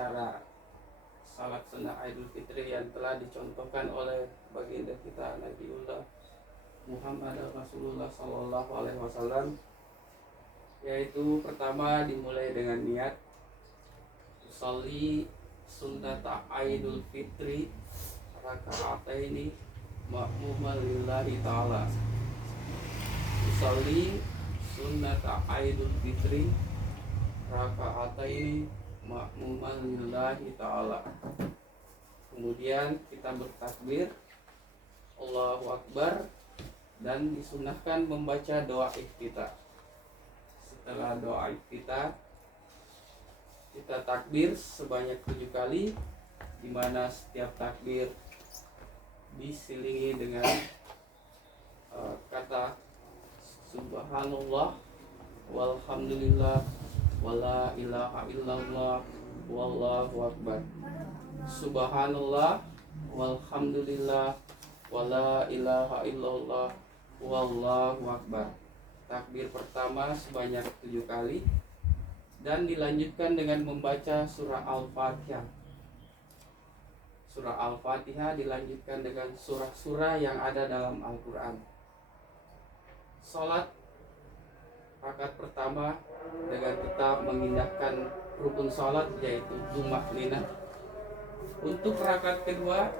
cara salat sunnah Idul Fitri yang telah dicontohkan oleh baginda kita Nabiullah Muhammad Rasulullah Sallallahu Alaihi Wasallam, yaitu pertama dimulai dengan niat usolli sunnata Idul Fitri raka'ataini ma'muman lillahi ta'ala. Usolli sunnata Idul Fitri raka'ataini ma'muman lillahi ta'ala. Kemudian kita bertakbir Allahu Akbar dan disunahkan membaca doa iftitah. Setelah doa iftitah, kita takbir sebanyak 7 kali, di mana setiap takbir diselingi dengan kata subhanallah walhamdulillah wala ilaha illallah wallahu akbar. Subhanallah walhamdulillah wala ilaha illallah wallahu akbar. Takbir pertama sebanyak 7 kali dan dilanjutkan dengan membaca surah Al-Fatihah. Surah Al-Fatihah dilanjutkan dengan surah-surah yang ada dalam Al-Quran. Salat rakaat pertama dengan tetap mengindahkan rukun salat yaitu tsuma'ninah. Untuk rakaat kedua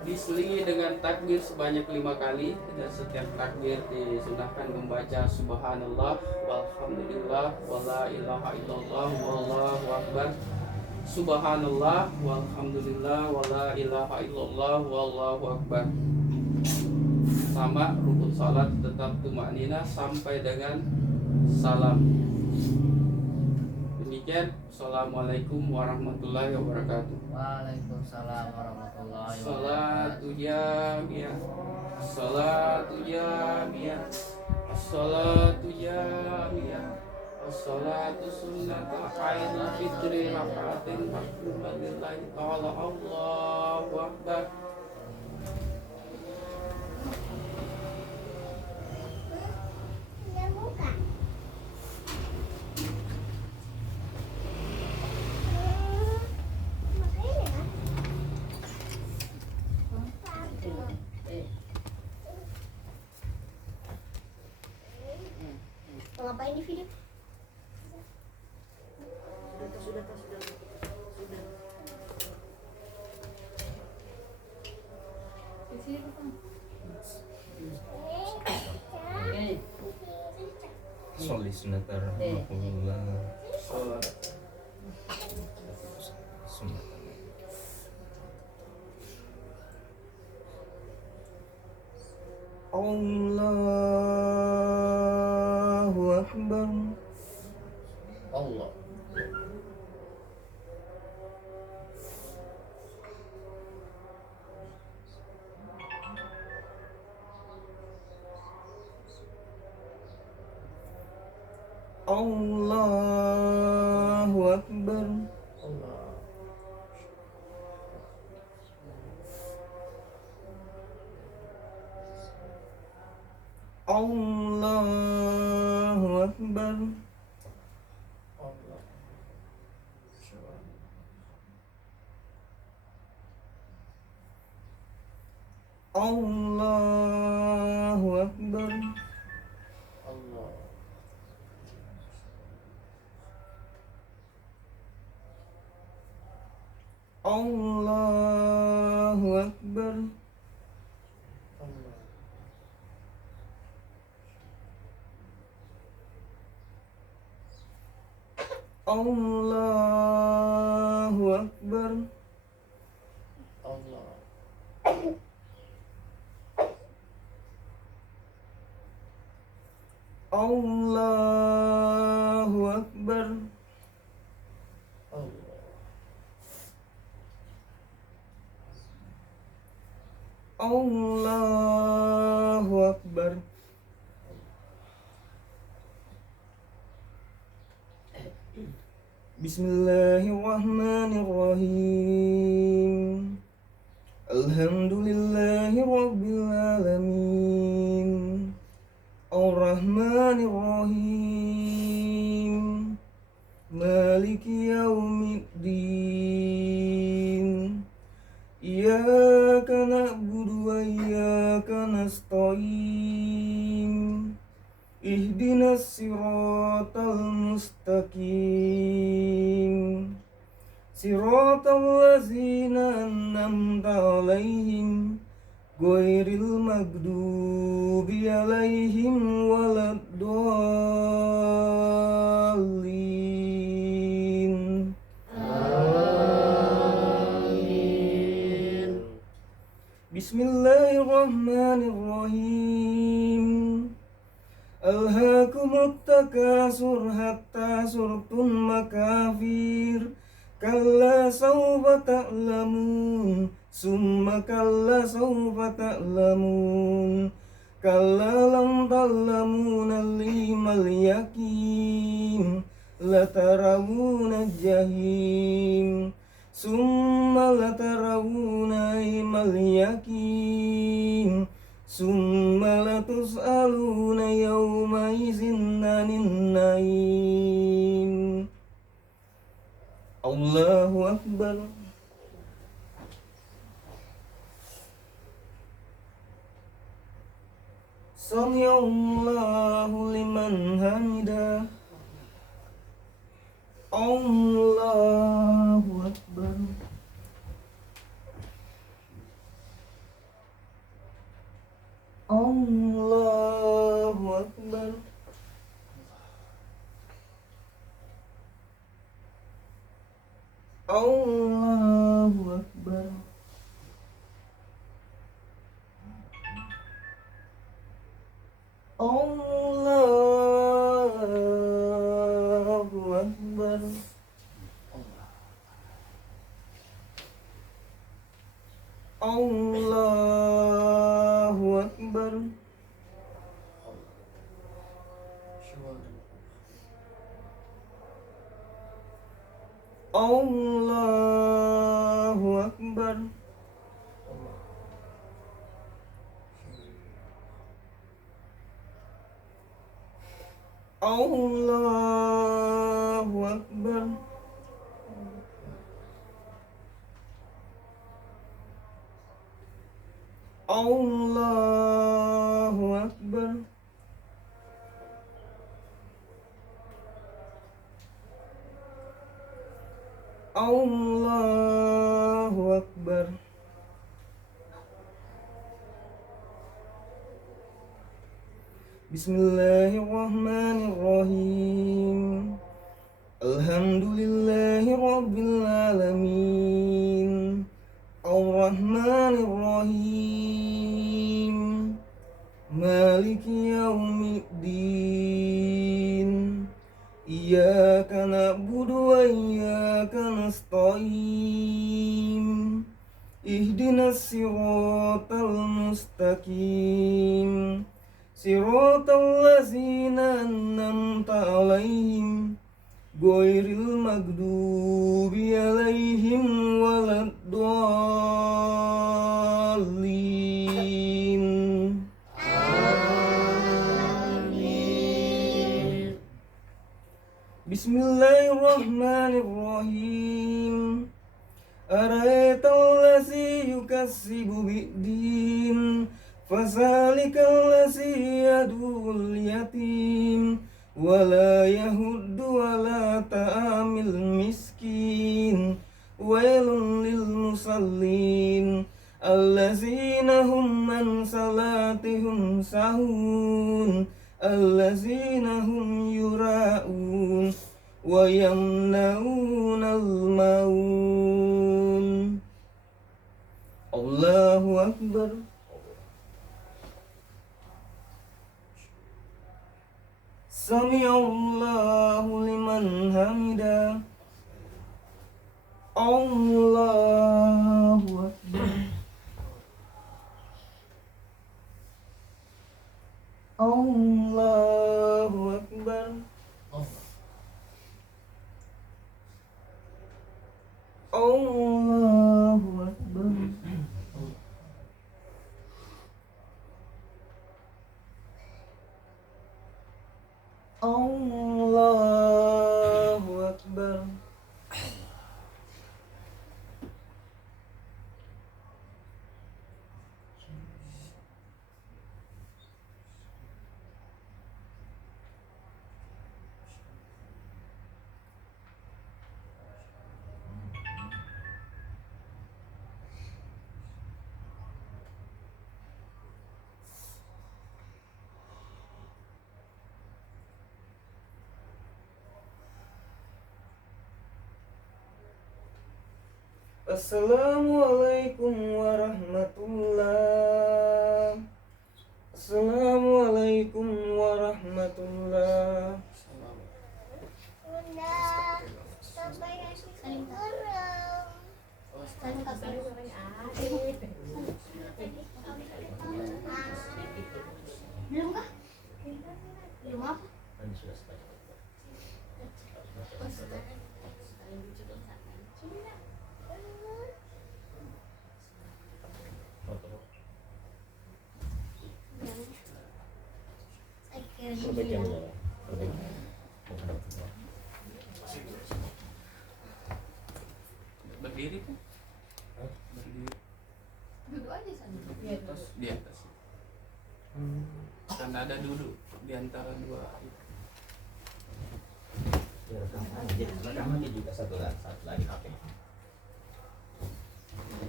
diselingi dengan takbir sebanyak 5 kali, dan setiap takbir disunahkan membaca subhanallah walhamdulillah wala ilaha illallah wallahu akbar. Subhanallah walhamdulillah wala ilaha illallah wallahu akbar. Sama rukun salat tetap tsuma'ninah sampai dengan salam. Demikian. Assalamualaikum warahmatullahi wabarakatuh. Waalaikumsalam warahmatullahi Salatu jamiyah, salatu jamiyah, salatu jamiyah, salatu sunnata Idul Fitri rakaatin ma'muman lillahi ta'ala. Allahu akbar. Ngapain di video? Sudah. Sholli sunnata Rasulullah. Sunnata. Allahu Akbar. Allah. Allahu Akbar. Allah. Allahu Akbar. Allah. Allahu Akbar. Allah. Allahu Akbar. Allah. Allahu Akbar. Allah. Allahu Akbar. Allah. Allahu Akbar. Bismillahirrahmanirrahim. Alhamdulillahi Rabbil Alamin. Ar-Rahmanir Rahim. Maliki yaumiddin. Iyyaka na'budu wa iyyaka nasta'in. Ihdinas siratal mustaqim. Siratal ladzina an'amta 'alaihim ghairil maghdubi 'alaihim waladdallin. Amin. Bismillahirrahmanirrahim. Alhaakumut takasur hatta surtum makafir. Kalla sawfa ta'lamun, summa kalla sawfa ta'lamun. Kalla lam ta'lamuna limal yakin, latarawuna jahim. Summa latarawuna limal yakin, summa latus'aluna yawma izin 'anil na'im. Allahu Akbar. Sami'allahu liman hamidah. Allahu Akbar. Allahu Akbar. Allahu Akbar. Allahu Akbar. Allahu Akbar. Allahu Akbar. Allahu Akbar. Allahu Akbar. Allahu Akbar. Bismillahirrahmanirrahim. Alhamdulillahi rabbil alamin. Ar-Rahmanir-Rahim. Maliki yaumiddin. Iyyaka na'budu wa iyyaka nasta'in. Ihdinas siratal mustaqim. Siratal ladzina an'amta 'alaihim ghairil maghdubi 'alaihim waladdallin. Amin. Bismillahirrahmanirrahim. Ara'aital ladzi yukadzibu biddin, fazalikal ladzi yad'ul yatim, wala yahuddu ala ta'amil miskin. Wailun lil musallin, allazina hum an salatihim sahun, allazina hum yura'un wa yamna'unal maun. Allahu Akbar. Sami'allahu liman hamidah. Allahu Akbar. Allahu Akbar. Allahu Akbar. Allahu Akbar. Assalamualaikum warahmatullah. Assalamualaikum warahmatullah. Belum kah? Belum apa? Kan sudah sebanyak perbaiki yang benar. Perbaiki. Menghadap ke bawah. Berdiri kan? Berdiri Duduk aja sana. di atas. Kan ada duduk di antara dua itu. Ya, rekaman dia juga satu lagi HP.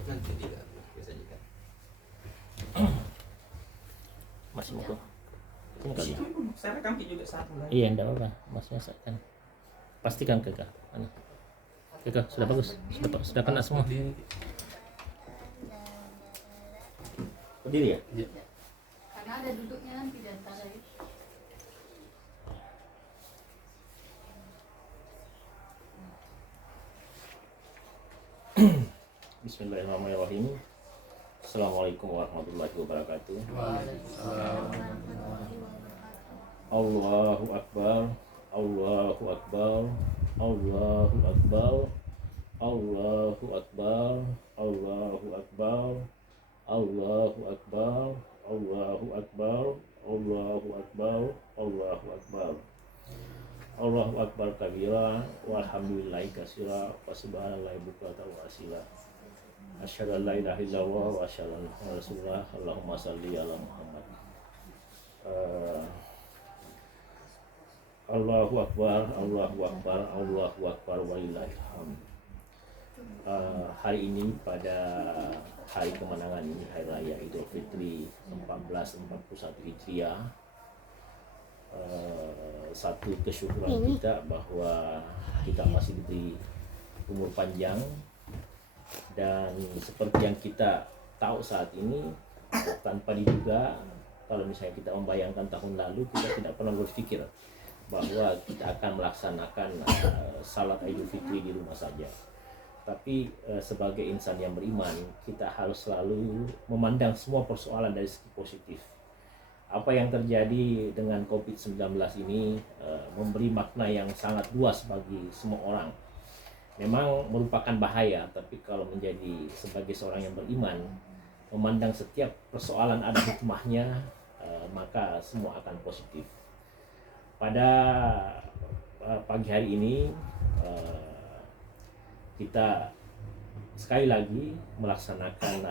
Nanti tidak. Bisa juga. Masih mau ini kali. Saya rekam juga satu lagi. Iya, enggak apa-apa. Masnya kan. Pastikan Kekah. Mana? Kekah sudah bagus. Sudah kena semua. Berdiri. Berdiri ya? Ya. Karena ada duduknya nanti di antara itu. Bismillahirrahmanirrahim. Assalamualaikum warahmatullahi wabarakatuh. Allahu Akbar, Allahu Akbar, Allahu Akbar, Allahu Akbar, Allahu Akbar, Allahu Akbar, Allahu Akbar, Allahu Akbar, Allahu Akbar. Allahu Akbar kabira, walhamdulillahi katsira, wa subhanallahi bukratan wa asila. Asyhadu an la ilaha illallah wa asyhadu anna Muhammadar rasulullah. Allahumma shalli ala Muhammad. Allahu Akbar, Allahu Akbar, Allahu Akbar walillahil hamd. Hari ini pada hari kemenangan ini, hari raya Idul Fitri 1441 Hijriah, satu kesyukuran kita bahwa kita masih diberi umur panjang, dan seperti yang kita tahu saat ini, tanpa diduga, kalau misalnya kita membayangkan tahun lalu, kita tidak pernah berpikir bahwa kita akan melaksanakan salat Idul Fitri di rumah saja. Tapi sebagai insan yang beriman, kita harus selalu memandang semua persoalan dari segi positif. Apa yang terjadi dengan COVID-19 ini memberi makna yang sangat luas bagi semua orang. Memang merupakan bahaya, tapi kalau menjadi sebagai seorang yang beriman, memandang setiap persoalan ada hikmahnya, maka semua akan positif. Pada pagi hari ini kita sekali lagi melaksanakan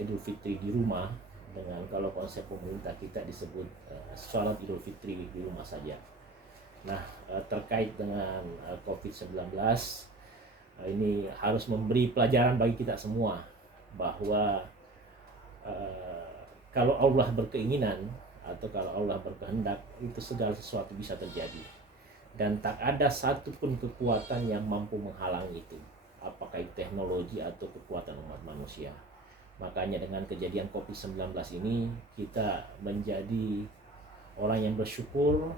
Idul Fitri di rumah, dengan kalau konsep pemerintah kita disebut sholat Idul Fitri di rumah saja. Nah, terkait dengan COVID-19, ini harus memberi pelajaran bagi kita semua bahwa kalau Allah berkeinginan atau kalau Allah berkehendak, itu segala sesuatu bisa terjadi, dan tak ada satupun kekuatan yang mampu menghalangi itu, apakah itu teknologi atau kekuatan umat manusia. Makanya dengan kejadian COVID-19 ini, kita menjadi orang yang bersyukur,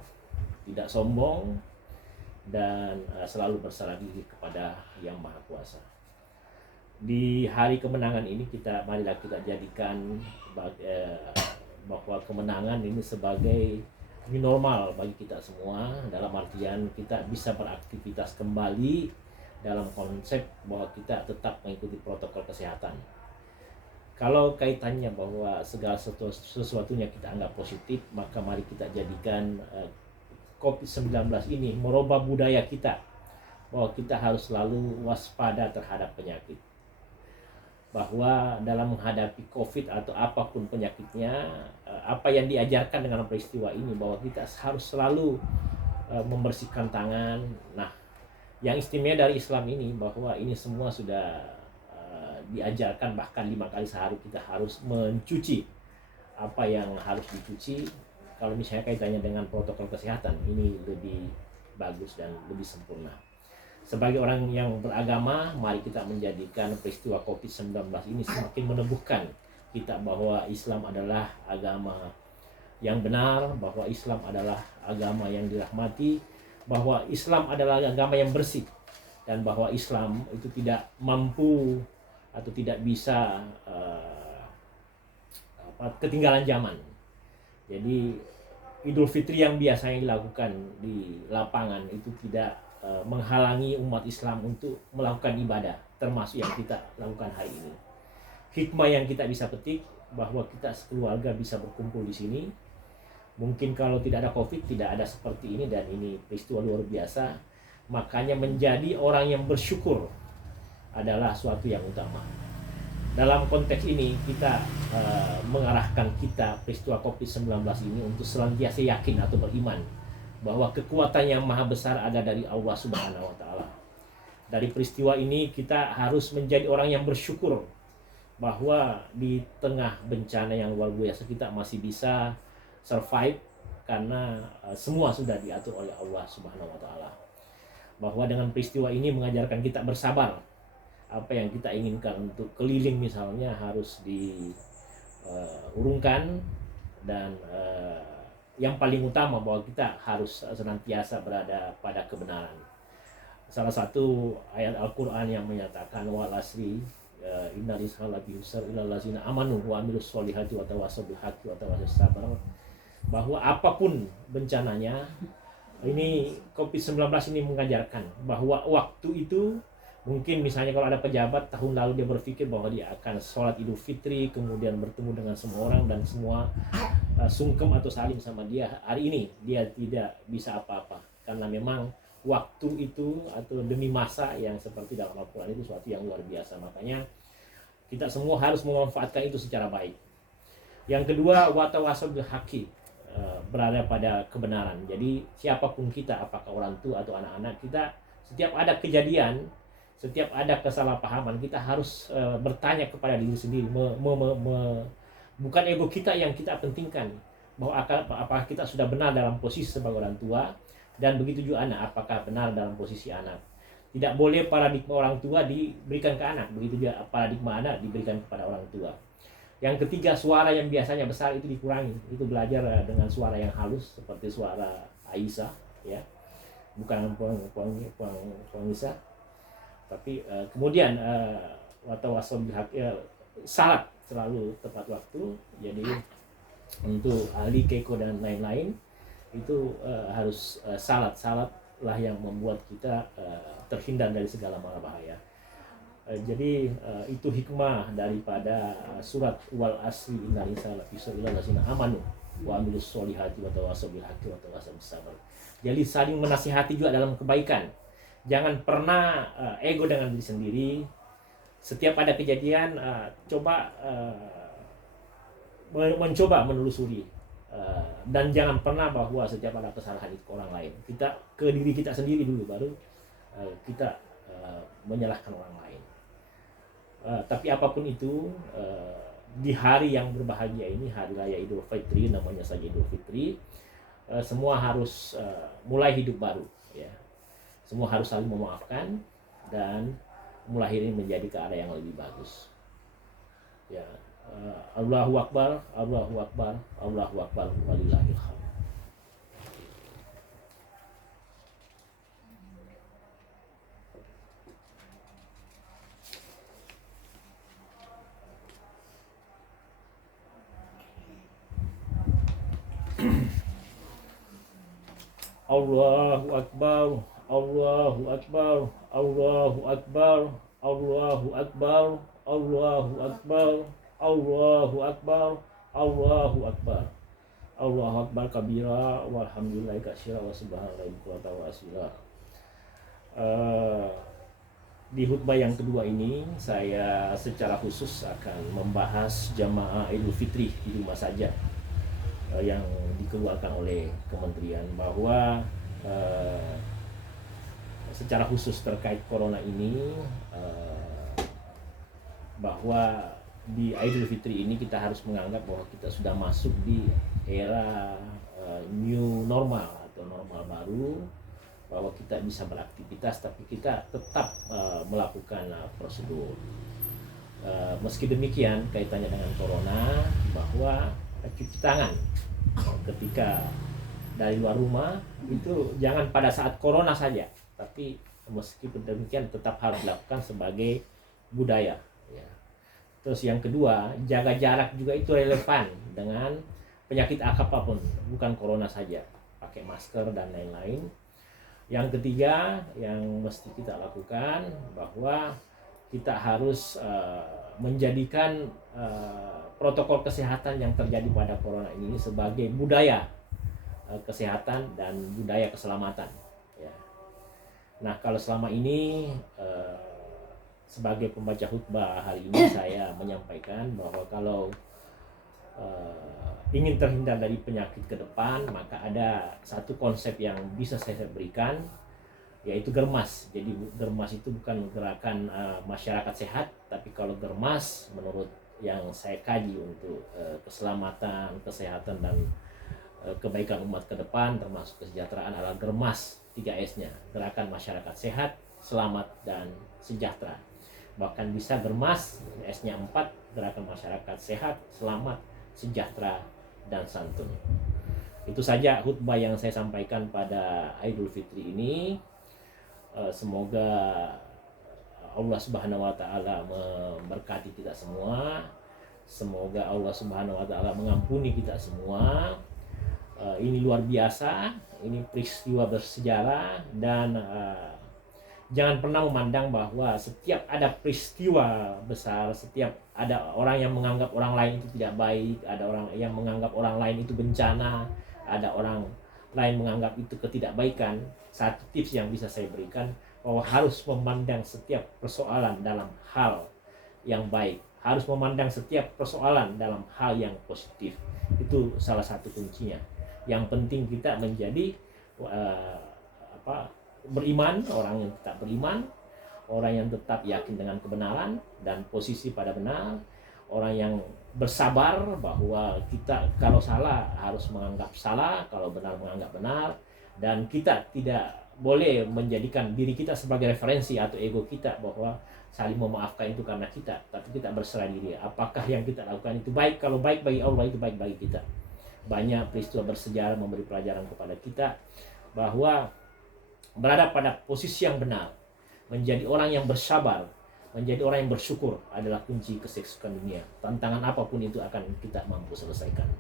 tidak sombong, dan selalu berserah diri kepada Yang Maha Kuasa. Di hari kemenangan ini, marilah kita jadikan bahwa kemenangan ini sebagai new normal bagi kita semua, dalam artian kita bisa beraktivitas kembali dalam konsep bahwa kita tetap mengikuti protokol kesehatan. Kalau kaitannya bahwa segala sesuatunya kita anggap positif, maka mari kita jadikan COVID-19 ini merubah budaya kita, bahwa kita harus selalu waspada terhadap penyakit. Bahwa dalam menghadapi COVID atau apapun penyakitnya, apa yang diajarkan dengan peristiwa ini, bahwa kita harus selalu membersihkan tangan. Nah, yang istimewa dari Islam ini, bahwa ini semua sudah diajarkan, bahkan 5 kali sehari kita harus mencuci apa yang harus dicuci. Kalau misalnya kaitannya dengan protokol kesehatan, ini lebih bagus dan lebih sempurna. Sebagai orang yang beragama, mari kita menjadikan peristiwa COVID-19 ini semakin meneguhkan kita bahwa Islam adalah agama yang benar, bahwa Islam adalah agama yang dirahmati, bahwa Islam adalah agama yang bersih, dan bahwa Islam itu tidak mampu atau tidak bisa ketinggalan zaman. Jadi Idul Fitri yang biasanya dilakukan di lapangan itu tidak menghalangi umat Islam untuk melakukan ibadah, termasuk yang kita lakukan hari ini. Hikmah yang kita bisa petik bahwa kita sekeluarga bisa berkumpul di sini. Mungkin kalau tidak ada COVID tidak ada seperti ini, dan ini peristiwa luar biasa. Makanya menjadi orang yang bersyukur adalah suatu yang utama. Dalam konteks ini kita mengarahkan kita peristiwa COVID-19 ini untuk senantiasa yakin atau beriman bahwa kekuatan yang maha besar ada dari Allah Subhanahu wa Ta'ala. Dari peristiwa ini kita harus menjadi orang yang bersyukur bahwa di tengah bencana yang luar biasa kita masih bisa survive karena semua sudah diatur oleh Allah Subhanahu wa Ta'ala. Bahwa dengan peristiwa ini mengajarkan kita bersabar. Apa yang kita inginkan untuk keliling misalnya harus diurungkan, dan yang paling utama bahwa kita harus senantiasa berada pada kebenaran. Salah satu ayat Al-Quran yang menyatakan wal asri innal insana lafi khusr illal ladzina amanu wa amilus solihati wa tawassaw bil haqqi wa tawassaw bis sabr, bahwa apapun bencananya, ini COVID-19 ini mengajarkan bahwa waktu itu mungkin misalnya kalau ada pejabat tahun lalu dia berpikir bahwa dia akan sholat Idul Fitri, kemudian bertemu dengan semua orang dan semua sungkem atau salim sama dia. Hari ini dia tidak bisa apa-apa karena memang waktu itu atau demi masa yang seperti dalam Al-Quran itu suatu yang luar biasa. Makanya kita semua harus memanfaatkan itu secara baik. Yang kedua, watawassaw bil haqqi, berada pada kebenaran. Jadi siapapun kita, apakah orang tua atau anak-anak kita, setiap ada kejadian, setiap ada kesalahpahaman, kita harus bertanya kepada diri sendiri, bukan ego kita yang kita pentingkan, bahwa apakah kita sudah benar dalam posisi sebagai orang tua, dan begitu juga anak, apakah benar dalam posisi anak. Tidak boleh paradigma orang tua diberikan ke anak, begitu juga paradigma anak diberikan kepada orang tua. Yang ketiga, suara yang biasanya besar itu dikurangi. Itu belajar dengan suara yang halus seperti suara Aisyah, ya, bukan Puan Isa. Tapi kemudian watawassaw bil haqqi, salat selalu tepat waktu. Jadi untuk ahli keiko dan lain-lain itu harus salatlah yang membuat kita terhindar dari segala mara bahaya. Jadi itu hikmah daripada surat wal asri innal insana lafi khusr illal ladzina amanu wa amilus solihati wa tawassaw bil haqqi wa tawassaw bis sabr. Jadi saling menasihati juga dalam kebaikan. Jangan pernah ego dengan diri sendiri. Setiap ada kejadian, mencoba menelusuri, dan jangan pernah bahwa setiap ada kesalahan itu ke orang lain. Kita ke diri kita sendiri dulu, baru kita menyalahkan orang lain. Tapi apapun itu, di hari yang berbahagia ini, hari raya Idul Fitri, namanya saja Idul Fitri, semua harus mulai hidup baru, ya. Semua harus saling memaafkan dan mulai ini menjadi ke arah yang lebih bagus. Ya, Allahu Akbar, Allahu Akbar, Allahu Akbar, walillahil hamd. Allahu Akbar, Allahu Akbar, Allahu Akbar, Allahu Akbar, Allahu Akbar, Allahu Akbar, Allahu Akbar. Allahu Akbar kabira walhamdulillahi katsira wa subhanallahi bukratan wa asila. Di khutbah yang kedua ini saya secara khusus akan membahas jamaah Idul Fitri di rumah saja yang dikeluarkan oleh kementerian, bahwa secara khusus terkait corona ini, bahwa di Idul Fitri ini kita harus menganggap bahwa kita sudah masuk di era new normal atau normal baru, bahwa kita bisa beraktivitas tapi kita tetap melakukan prosedur. Meski demikian kaitannya dengan corona, bahwa cuci tangan ketika dari luar rumah itu jangan pada saat corona saja, tapi meskipun demikian tetap harus dilakukan sebagai budaya ya. Terus yang kedua, jaga jarak juga itu relevan dengan penyakit apapun, bukan corona saja, pakai masker dan lain-lain. Yang ketiga yang mesti kita lakukan, bahwa kita harus menjadikan protokol kesehatan yang terjadi pada corona ini sebagai budaya kesehatan dan budaya keselamatan ya. Nah, kalau selama ini sebagai pembaca khutbah hari ini saya menyampaikan bahwa kalau ingin terhindar dari penyakit ke depan, maka ada satu konsep yang bisa saya berikan, yaitu germas. Jadi germas itu bukan gerakan masyarakat sehat, tapi kalau germas menurut yang saya kaji untuk keselamatan, kesehatan dan kebaikan umat ke depan termasuk kesejahteraan adalah germas 3S-nya, gerakan masyarakat sehat, selamat dan sejahtera. Bahkan bisa germas S-nya 4, gerakan masyarakat sehat, selamat, sejahtera dan santun. Itu saja khutbah yang saya sampaikan pada Idul Fitri ini. Semoga Allah Subhanahu wa taala memberkati kita semua. Semoga Allah Subhanahu wa taala mengampuni kita semua. Ini luar biasa, ini peristiwa bersejarah, dan jangan pernah memandang bahwa setiap ada peristiwa besar, setiap ada orang yang menganggap orang lain itu tidak baik, ada orang yang menganggap orang lain itu bencana, ada orang lain menganggap itu ketidakbaikan. Satu tips yang bisa saya berikan, bahwa harus memandang setiap persoalan dalam hal yang baik, harus memandang setiap persoalan dalam hal yang positif. Itu salah satu kuncinya. Yang penting kita menjadi beriman, orang yang tetap beriman, orang yang tetap yakin dengan kebenaran dan posisi pada benar, orang yang bersabar bahwa kita kalau salah harus menganggap salah, kalau benar menganggap benar, dan kita tidak boleh menjadikan diri kita sebagai referensi atau ego kita bahwa saling memaafkan itu karena kita, tapi kita berserah diri. Apakah yang kita lakukan itu baik? Kalau baik bagi Allah, itu baik bagi kita. Banyak peristiwa bersejarah memberi pelajaran kepada kita bahwa berada pada posisi yang benar, menjadi orang yang bersabar, menjadi orang yang bersyukur adalah kunci kesuksesan dunia. Tantangan apapun itu akan kita mampu selesaikan.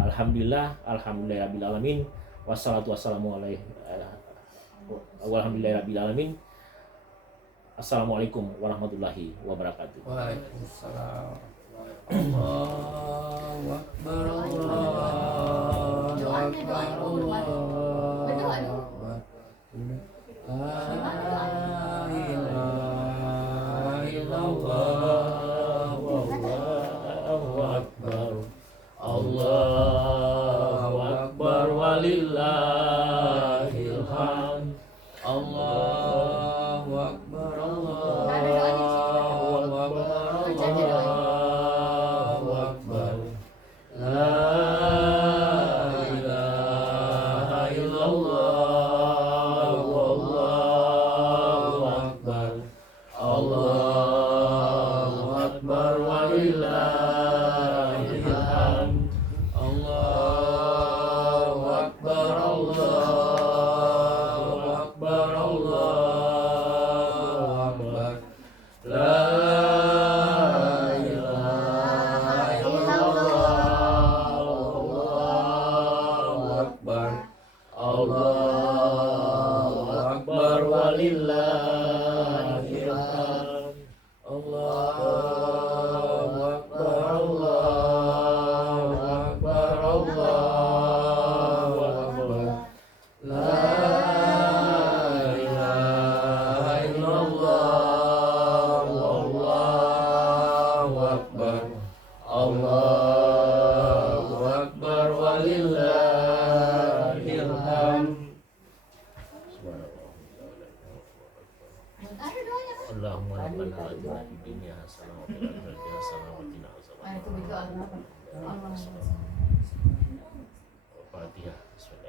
Alhamdulillah, alhamdulillahirabbil alamin. Wassalatu wassalamu alaihi walhamdulillahirabbil alamin. Assalamualaikum warahmatullahi wabarakatuh. Waalaikumsalam. Allahu Akbar, Allahu Akbar, Berdoa dulu. La ilaha illallah, wallahu akbar, Allahu akbar, walillahil hamd. Allahu akbar, Allahu akbar, Allahu akbar. La ilaha illallah, wallahu akbar, Allahu akbar, walillahil hamd. Allahu akbar, Allahu akbar, Allahu akbar. La ilaha illallah, Allahu akbar, Allahu akbar, walillahil hamd. Allahu akbar, Allahu akbar, Allahu akbar. La ilaha illallah, wallahu akbar, Allahu akbar, walillahil hamd. Ada doanya kan? Allahumma rabbana atina fid dunya hasanah wa fil akhirati hasanah wa qina azaban Itu berdoa apa? Allah. Fatihah. Bismillah.